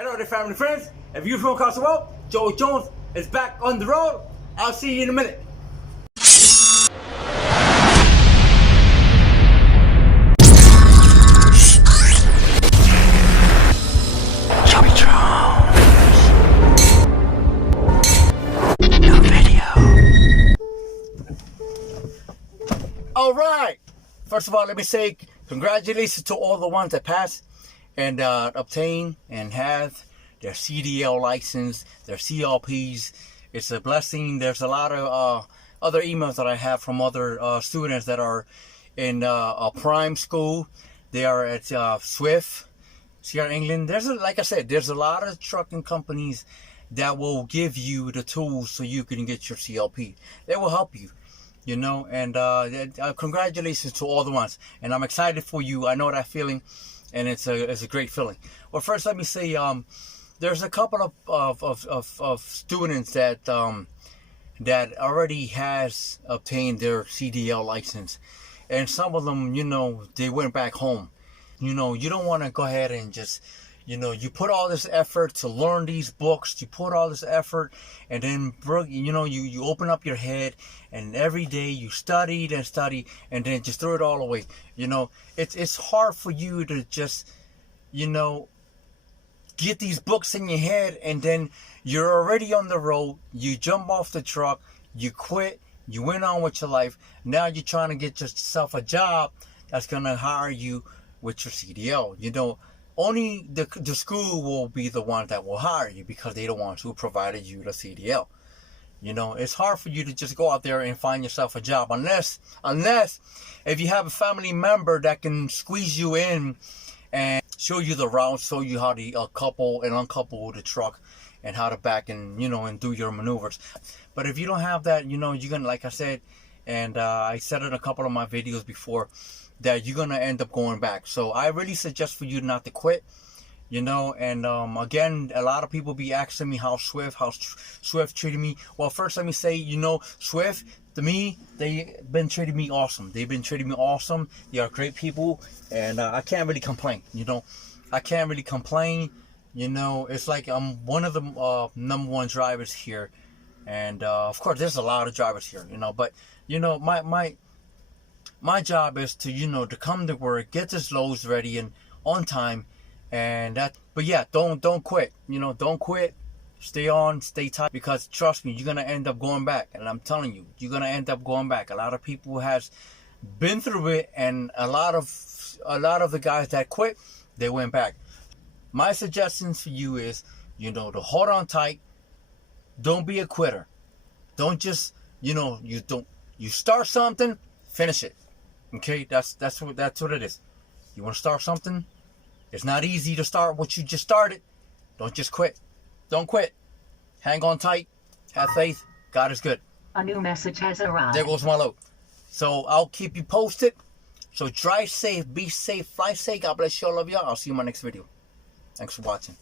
Hello there, family and friends. If you're from across the world, Joey Jones is back on the road. I'll see you in a minute. Joey Jones. No video. All right. First of all, let me say congratulations to all the ones that passed and obtain and have their CDL license, their CLPs. It's a blessing. There's a lot of other emails that I have from other students that are in a prime school. They are at Swift, Sierra England. Like I said, there's a lot of trucking companies that will give you the tools so you can get your CLP. They will help you. You know, and congratulations to all the ones. And I'm excited for you. I know that feeling. And it's a great feeling. Well, first let me say there's a couple of students that that already has obtained their CDL license, and some of them, you know, they went back home. You know, you don't want to go ahead and just, you know, you put all this effort to learn these books, you put all this effort, and then, you know, you open up your head, and every day you studied and study, and then just throw it all away. You know, it's hard for you to just, you know, get these books in your head, and then you're already on the road, you jump off the truck, you quit, you went on with your life. Now you're trying to get yourself a job that's going to hire you with your CDL. You know, only the school will be the one that will hire you because they don't want to provide you the CDL. You know, it's hard for you to just go out there and find yourself a job unless if you have a family member that can squeeze you in and show you the route, show you how to couple and uncouple the truck and how to back and, you know, and do your maneuvers. But if you don't have that, you know, you're gonna, like I said, and I said in a couple of my videos before, that you're gonna end up going back. So I really suggest for you not to quit, you know. And again, a lot of people be asking me how Swift treated me. Well, first let me say, you know, Swift, to me, they've been treating me awesome. They've been treating me awesome. They are great people, and I can't really complain. You know, I can't really complain. You know, it's like I'm one of the number one drivers here, and of course, there's a lot of drivers here. You know, but you know, my job is to, you know, to come to work, get this loads ready and on time, and that. But yeah, don't quit. You know, don't quit. Stay on, stay tight, because trust me, you're gonna end up going back. And I'm telling you, you're gonna end up going back. A lot of people has been through it, and a lot of the guys that quit, they went back. My suggestions for you is, you know, to hold on tight. Don't be a quitter. Don't just, you know, you start something, finish it. Okay, that's what it is. You want to start something? It's not easy to start what you just started. Don't just quit. Don't quit. Hang on tight. Have faith. God is good. A new message has arrived. There goes my load. So I'll keep you posted. So drive safe, be safe, fly safe. God bless you. I love y'all. I'll see you in my next video. Thanks for watching.